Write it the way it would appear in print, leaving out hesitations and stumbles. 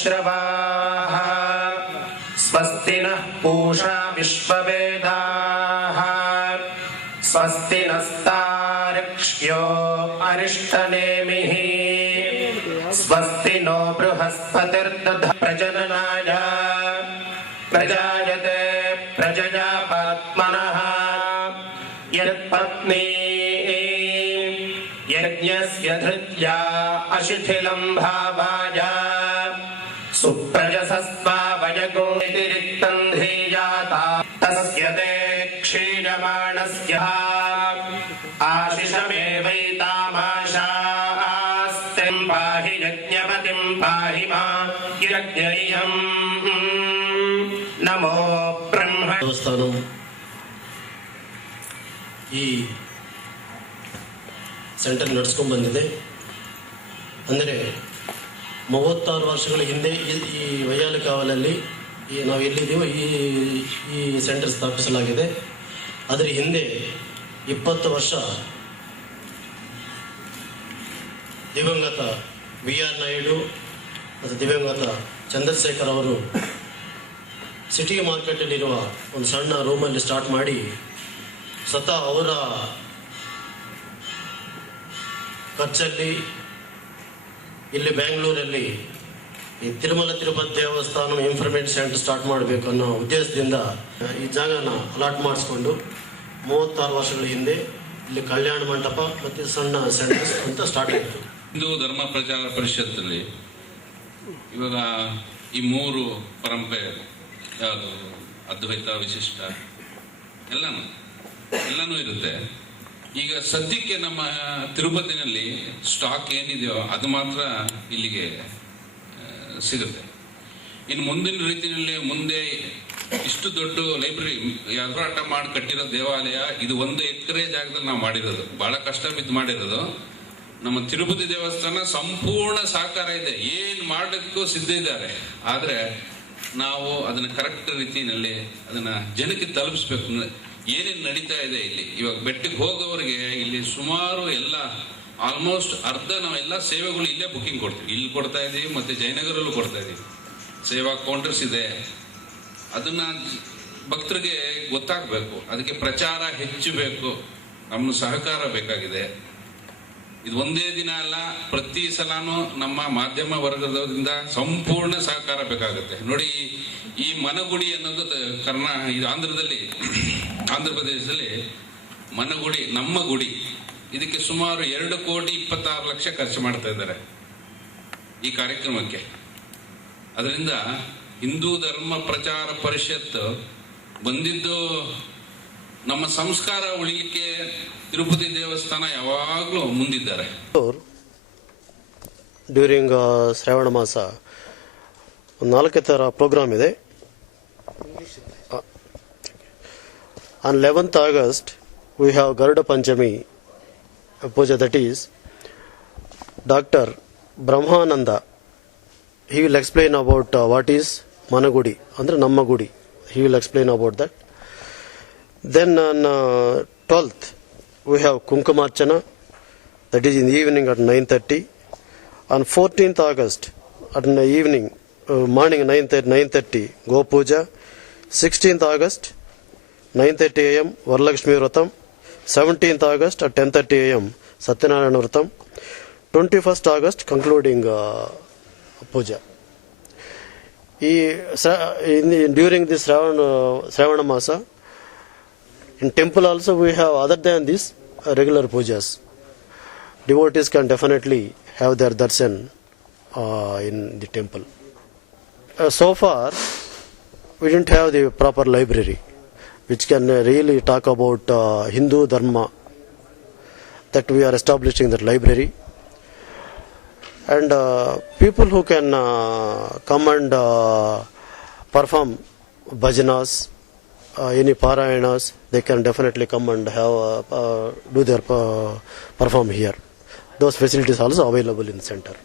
श्रवाः स्वस्ति नः पूषा विश्ववेदाः स्वस्ति नस्तार्क्ष्यो अरिष्टनेमिः स्वस्ति नो बृहस्पतिर्दधातु प्रजननाय प्रजायते प्रजया पात्मनः यत्पत्नी यज्ञस्य धृत्या अशिथिलं भावाय सुप्रजसस्वावयगोतिरिक्तं धियाता तस्य ते क्षीयमाणस्य आशिषमेवैतामाशास्तिं पाहि यज्ञपतिं पाहि मा यज्ञयं नमो ब्रह्म ದೇವಸ್ಥಾನ ಈ ಸೆಂಟರ್ ನಡೆಸ್ಕೊಂಡು ಬಂದಿದೆ. ಅಂದರೆ 36 ವರ್ಷಗಳ ಹಿಂದೆ ಈ ವೈಯಾಲಿ ಕಾವಲಲ್ಲಿ ನಾವು ಎಲ್ಲಿದ್ದೀವೋ ಈ ಸೆಂಟರ್ ಸ್ಥಾಪಿಸಲಾಗಿದೆ. ಅದರ ಹಿಂದೆ 20 ವರ್ಷ ದಿವಂಗತ VR ನಾಯ್ಡು ಮತ್ತು ದಿವಂಗತ ಚಂದ್ರಶೇಖರ್ ಅವರು ಸಿಟಿ ಮಾರ್ಕೆಟಲ್ಲಿರುವ ಒಂದು ಸಣ್ಣ ರೂಮಲ್ಲಿ ಸ್ಟಾರ್ಟ್ ಮಾಡಿ ಸ್ವತಃ ಅವರ ಖರ್ಚಲ್ಲಿ ಇಲ್ಲಿ ಬೆಂಗಳೂರಲ್ಲಿ ಈ ತಿರುಮಲ ತಿರುಪತಿ ದೇವಸ್ಥಾನ ಇನ್ಫಾರ್ಮೇಷನ್ ಸೆಂಟರ್ ಸ್ಟಾರ್ಟ್ ಮಾಡಬೇಕು ಅನ್ನೋ ಉದ್ದೇಶದಿಂದ ಈ ಜಾಗನ ಅಲಾಟ್ ಮಾಡಿಸ್ಕೊಂಡು 36 ವರ್ಷಗಳ ಹಿಂದೆ ಇಲ್ಲಿ ಕಲ್ಯಾಣ ಮಂಟಪ ಮತ್ತು ಸಣ್ಣ ಸೆಂಟರ್ಸ್ ಅಂತ ಸ್ಟಾರ್ಟ್ ಆಯಿತು. ಹಿಂದೂ ಧರ್ಮ ಪ್ರಚಾರ ಪರಿಷತ್ತಲ್ಲಿ ಇವಾಗ ಈ 3 ಪರಂಪರೆ ಯಾವುದು ಅದ್ವೈತ ವಿಶಿಷ್ಟ ಎಲ್ಲನೂ ಇರುತ್ತೆ. ಈಗ ಸದ್ಯಕ್ಕೆ ನಮ್ಮ ತಿರುಪತಿನಲ್ಲಿ ಸ್ಟಾಕ್ ಏನಿದೆಯೋ ಅದು ಮಾತ್ರ ಇಲ್ಲಿಗೆ ಸಿಗುತ್ತೆ. ಇನ್ನು ಮುಂದಿನ ರೀತಿಯಲ್ಲಿ ಮುಂದೆ ಇಷ್ಟು ದೊಡ್ಡ ಲೈಬ್ರರಿ ಹೋರಾಟ ಮಾಡಿ ಕಟ್ಟಿರೋ ದೇವಾಲಯ ಇದು 1 ಎಕರೆ ಜಾಗದಲ್ಲಿ ನಾವು ಮಾಡಿರೋದು, ಬಹಳ ಕಷ್ಟ ಬಿದ್ದು ಮಾಡಿರೋದು. ನಮ್ಮ ತಿರುಪತಿ ದೇವಸ್ಥಾನ ಸಂಪೂರ್ಣ ಸಹಕಾರ ಇದೆ, ಏನ್ ಮಾಡಲಿಕ್ಕೂ ಸಿದ್ಧ ಇದ್ದಾರೆ. ಆದ್ರೆ ನಾವು ಅದನ್ನ ಕರೆಕ್ಟ್ ರೀತಿಯಲ್ಲಿ ಅದನ್ನ ಜನಕ್ಕೆ ತಲುಪಿಸ್ಬೇಕು. ಏನೇನು ನಡೀತಾ ಇದೆ ಇಲ್ಲಿ, ಇವಾಗ ಬೆಟ್ಟಕ್ಕೆ ಹೋಗೋರಿಗೆ ಇಲ್ಲಿ ಸುಮಾರು ಎಲ್ಲ ಆಲ್ಮೋಸ್ಟ್ ಅರ್ಧ ನಾವೆಲ್ಲ ಸೇವೆಗಳು ಇಲ್ಲೇ ಬುಕಿಂಗ್ ಕೊಡ್ತೀವಿ, ಇಲ್ಲಿ ಕೊಡ್ತಾ ಇದೀವಿ, ಮತ್ತೆ ಜಯನಗರಲ್ಲೂ ಕೊಡ್ತಾ ಇದೀವಿ. ಸೇವಾ ಕೌಂಟರ್ಸ್ ಇದೆ, ಅದನ್ನ ಭಕ್ತರಿಗೆ ಗೊತ್ತಾಗಬೇಕು, ಅದಕ್ಕೆ ಪ್ರಚಾರ ಹೆಚ್ಚಬೇಕು, ನಮ್ಮ ಸಹಕಾರ ಬೇಕಾಗಿದೆ. ಇದು ಒಂದೇ ದಿನ ಅಲ್ಲ, ಪ್ರತಿ ಸಲಾನು ನಮ್ಮ ಮಾಧ್ಯಮ ವರ್ಗದಿಂದ ಸಂಪೂರ್ಣ ಸಹಕಾರ ಬೇಕಾಗುತ್ತೆ. ನೋಡಿ, ಈ ಮನಗುಡಿ ಅನ್ನೋದು ಇದು ಆಂಧ್ರ ಪ್ರದೇಶದಲ್ಲಿ ಮನಗುಡಿ, ನಮ್ಮ ಗುಡಿ, ಇದಕ್ಕೆ ಸುಮಾರು 2,26,00,000 ಖರ್ಚು ಮಾಡ್ತಾ ಇದ್ದಾರೆ ಈ ಕಾರ್ಯಕ್ರಮಕ್ಕೆ. ಅದರಿಂದ ಹಿಂದೂ ಧರ್ಮ ಪ್ರಚಾರ ಪರಿಷತ್ ಬಂದಿದ್ದು ನಮ್ಮ ಸಂಸ್ಕಾರ ಉಳಿಲಿಕ್ಕೆ ತಿರುಪತಿ ದೇವಸ್ಥಾನ ಯಾವಾಗಲೂ ಮುಂದಿದ್ದಾರೆ. ಡ್ಯೂರಿಂಗ್ ಶ್ರಾವಣ ಮಾಸ 4 ಥರ ಪ್ರೋಗ್ರಾಮ್ ಇದೆ. On 11th August we have Garuda Panchami puja, that is Dr. Brahmananda. He will explain about what is Managudi, andre Namma Gudi. He will explain about that. Then on 12th we have Kumkumarchana, that is in the evening at 9:30. On 14th August at the evening, morning 9:30 Go Puja. 16th August 9:30 a.m. Varalakshmi Vratam. 17th August at 10:30 a.m. Satyanarayana Vratam. 21st August concluding Puja. During this Shravana Masa, in temple also we have, other than this, regular pujas. Devotees can definitely have their darshan in the temple. So far, we didn't have the proper library which can really talk about Hindu Dharma, that we are establishing that library. And people who can come and perform bhajanas, any parayanas, they can definitely come and have do their perform here. Those facilities also available in the center.